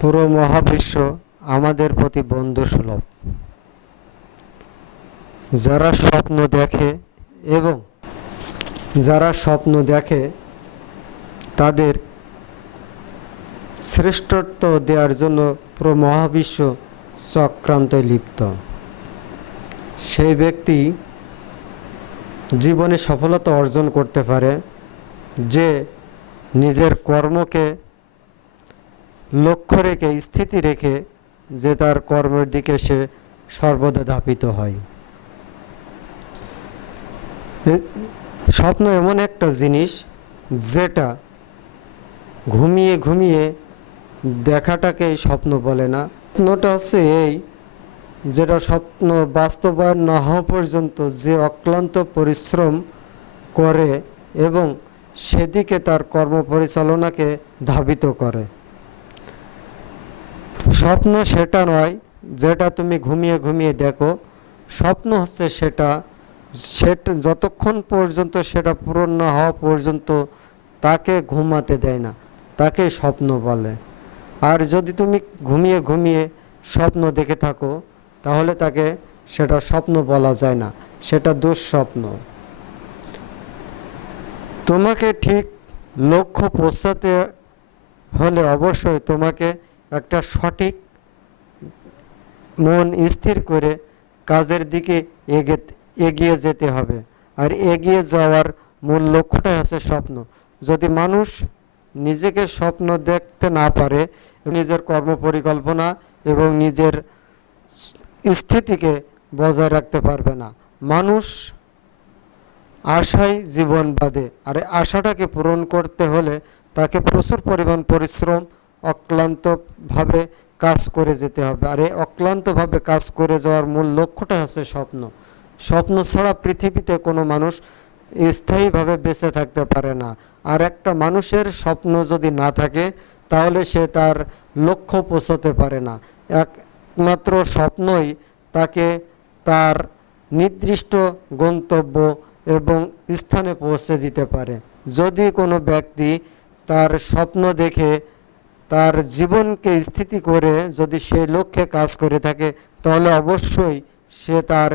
পুরো মহাবিশ্ব আমাদের প্রতি বন্ধু সুলভ যারা স্বপ্ন দেখে এবং যারা স্বপ্ন দেখে, তাদের শ্রেষ্ঠত্ব দেওয়ার জন্য পুরো মহাবিশ্ব চক্রান্তে লিপ্ত। সেই ব্যক্তি জীবনে সফলতা অর্জন করতে পারে যে নিজের কর্মকে লক্ষ্য রেখে, স্থিতি রেখে যে তার কর্মের দিকে সে সর্বদা ধাপিত হয়। স্বপ্ন এমন একটা জিনিস যেটা ঘুমিয়ে ঘুমিয়ে দেখাটাকে স্বপ্ন বলে না। স্বপ্নটা হচ্ছে এই যেটা স্বপ্ন বাস্তবায়ন না হওয়া পর্যন্ত যে অক্লান্ত পরিশ্রম করে এবং সেদিকে তার কর্ম পরিচালনাকে ধাবিত করে। স্বপ্ন সেটা নয়, যেটা তুমি ঘুমিয়ে ঘুমিয়ে দেখো। স্বপ্ন হচ্ছে সেটা সেটা, যতক্ষণ পর্যন্ত সেটা পূরণ না হওয়া পর্যন্ত তাকে ঘুমাতে দেয় না, তাকে স্বপ্ন বলে। আর যদি তুমি ঘুমিয়ে ঘুমিয়ে স্বপ্ন দেখে থাকো, তাহলে তাকে সেটা স্বপ্ন বলা যায় না, সেটা দুঃস্বপ্ন। তোমাকে ঠিক লক্ষ্য পৌঁছাতে হলে অবশ্যই তোমাকে একটা সঠিক মন স্থির করে কাজের দিকে এগে এগিয়ে যেতে হবে। আর এগিয়ে যাওয়ার মূল লক্ষ্যটাই আছে স্বপ্ন। যদি মানুষ নিজেকে স্বপ্ন দেখতে না পারে, নিজের কর্মপরিকল্পনা এবং নিজের স্থিতিকে বজায় রাখতে পারবে না। মানুষ আশাই জীবন বাদে আর আশাটাকে পূরণ করতে হলে তাকে প্রচুর পরিমাণ পরিশ্রম অক্লান্তভাবে কাজ করে যেতে হবে। আর এই অক্লান্তভাবে কাজ করে যাওয়ার মূল লক্ষ্যটা আছে স্বপ্ন। স্বপ্ন ছাড়া পৃথিবীতে কোনো মানুষ স্থায়ীভাবে বেঁচে থাকতে পারে না। আর একটা মানুষের স্বপ্ন যদি না থাকে, তাহলে সে তার লক্ষ্য পৌঁছতে পারে না। একমাত্র স্বপ্নই তাকে তার নির্দিষ্ট গন্তব্য এবং স্থানে পৌঁছে দিতে পারে। যদি কোনো ব্যক্তি তার স্বপ্ন দেখে তার জীবনকে স্থিতি করে যদি সেই লক্ষ্যে কাজ করে থাকে, তাহলে অবশ্যই সে তার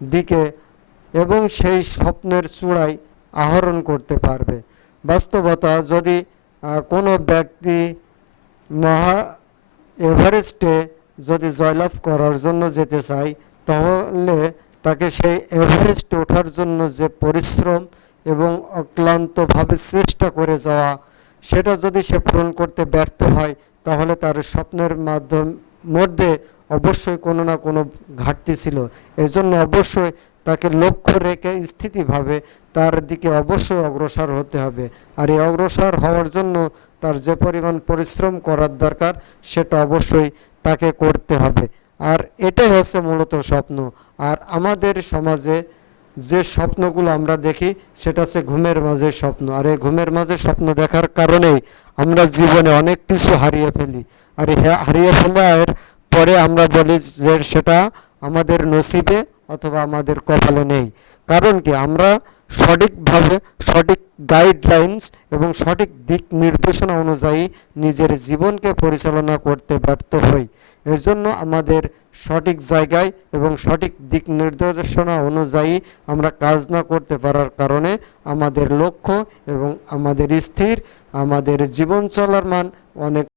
দিকে এবং সেই স্বপ্নের চূড়ায় আহরণ করতে পারবে। বাস্তবতা, যদি কোনো ব্যক্তি মহা এভারেস্টে যদি জয়লাভ করার জন্য যেতে চায়, তাহলে তাকে সেই এভারেস্টে ওঠার জন্য যে পরিশ্রম এবং অক্লান্তভাবে চেষ্টা করে যাওয়া সেটা যদি সে পূরণ করতে ব্যর্থ হয়, তাহলে তার স্বপ্নের মাধ্যম, মধ্যে অবশ্যই কোনো না কোনো ঘাটতি ছিল। এজন্য অবশ্যই তাকে লক্ষ্য রেখে স্থিতিভাবে তার দিকে অবশ্যই অগ্রসর হতে হবে। আর এই অগ্রসর হওয়ার জন্য তার যে পরিমাণ পরিশ্রম করার দরকার, সেটা অবশ্যই তাকে করতে হবে। আর এটাই হচ্ছে মূলত স্বপ্ন। আর আমাদের সমাজে যে স্বপ্নগুলো আমরা দেখি, সেটা হচ্ছে ঘুমের মাঝে স্বপ্ন। আর এই ঘুমের মাঝে স্বপ্ন দেখার কারণেই আমরা জীবনে অনেক কিছু হারিয়ে ফেলি। আর হারিয়ে ফেলার পরে আমরা বলি যে সেটা আমাদের নসিবে অথবা আমাদের কপালে নেই। কারণ কি? আমরা সঠিকভাবে সঠিক গাইডলাইন্স এবং সঠিক দিক নির্দেশনা অনুযায়ী নিজের জীবনকে পরিচালনা করতে ব্যর্থ হই। এর জন্য আমাদের সঠিক জায়গায় এবং সঠিক দিক নির্দেশনা অনুযায়ী আমরা কাজ না করতে পারার কারণে আমাদের লক্ষ্য এবং আমাদের স্থির, আমাদের জীবন চলার মান অনেক